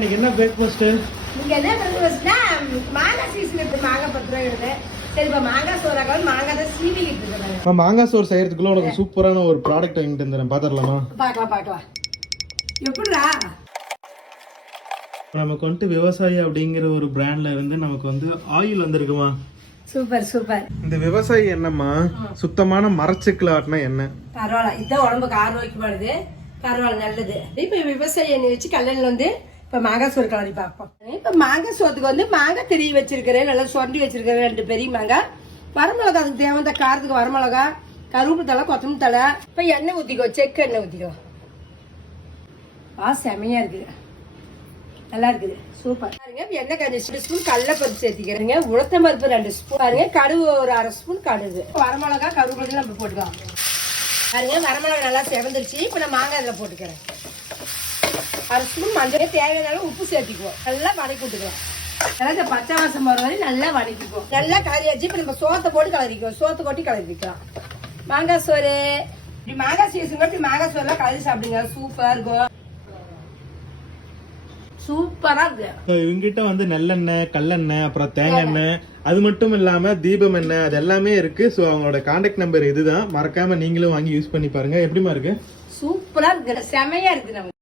இன்னைக்கு என்ன பிரேக்ஃபாஸ்ட்? நீங்க என்ன பிரேக்ஃபாஸ்ட்னா மாங்காய் சீசன் இருக்கு. மாங்காய் 10 ரூபாய் இருக்குது. சரி இப்ப மாங்காய் சோறாக்காவது மாங்காய் தான் சீவிக்கிட்டு இருக்கேன். மாங்காய் சோறு செய்யறதுக்குள்ள உனக்கு சூப்பரான ஒரு ப்ராடக்ட் வாங்கிட்டு வந்துடுறேன், பாத்துடலாமா? பார்க்கலாம். எப்படிடா? நமக்கு வந்துட்டு விவசாயி அப்படிங்கிற ஒரு பிராண்ட்ல இருந்து நமக்கு வந்து ஆயில் வந்திருக்குமா? சூப்பர். இந்த விவசாயி என்னம்மா? சுத்தமான மரச்செக்குல ஆட்டினா என்ன? பரவாயில்ல, இதான் உடம்புக்கு ஆரோக்கியமானது. பரவாயில்ல, நல்லது. இப்ப விவசாயி எண்ணெய் வச்சு கல்லையில வந்து இப்ப மாங்காய் சோறு கலரி பார்ப்போம். இப்ப மாங்காய் சோத்துக்கு வந்து மாங்காய் திரி வச்சிருக்கிறேன், நல்லா சொண்டி வச்சிருக்கிறேன். 2 பெரிய மாங்காய், வரமிளகா, அதுக்கு தேவையான காரத்துக்கு வரமிளகா, கருவேப்பிலை தலை, கொத்தமல்லி தலை. இப்ப எண்ணெய் ஊத்திக்கோ, செக்கு எண்ணெய் ஊத்திக்கோ. செமையா இருக்குது, நல்லா இருக்குது, சூப்பர். பாருங்க, எண்ணெய் 2 ஸ்பூன் கடலைப்பருப்பு சேர்த்திக்கிறேங்க, உளுத்தம் பருப்பு 2 ஸ்பூன், பாருங்க கடுகு ஒரு 1/2 ஸ்பூன் கடுகு, வரமிளகா, கருவேப்பிலை நம்ம போட்டுக்கலாம். பாருங்க, வரமிளகா நல்லா செவந்துருச்சு. இப்ப நான் மாங்காய் இதுல போட்டுக்கிறேன். 1/2 ஸ்பூன் மஞ்சள், தேவையான உப்பு சேர்த்திக்குவோம். நல்லா வதக்கி விட்டுக்கலாம். நல்லா இந்த பச்சை வாசம் போற வரை நல்லா வதக்கிக்குவோம். நல்லா கறியாச்சு. இப்ப நம்ம சோத்தை போட்டு கலரிக்குவோம். சோத்தை கொட்டி கலரிக்கலாம். மாங்காய் சோறு இப்படி மாங்காய் சீசன் கொட்டி மாங்காய் சோறு எல்லாம் கலரி சாப்பிடுங்க, சூப்பரா இருக்கும். சூப்பரா இருக்கு. இவங்கிட்ட வந்து நல்லெண்ணெய், கல்லெண்ணெய், அப்புறம் தேங்காய் எண்ணெய், அது மட்டும் இல்லாம தீபம் எண்ணெய், அது எல்லாமே இருக்கு. ஸோ அவங்களோட கான்டாக்ட் நம்பர் இதுதான், மறக்காம நீங்களும் வாங்கி யூஸ் பண்ணி பாருங்க. எப்படிமா இருக்கு? சூப்பரா இருக்கு, செமையா இருக்கு. நமக்கு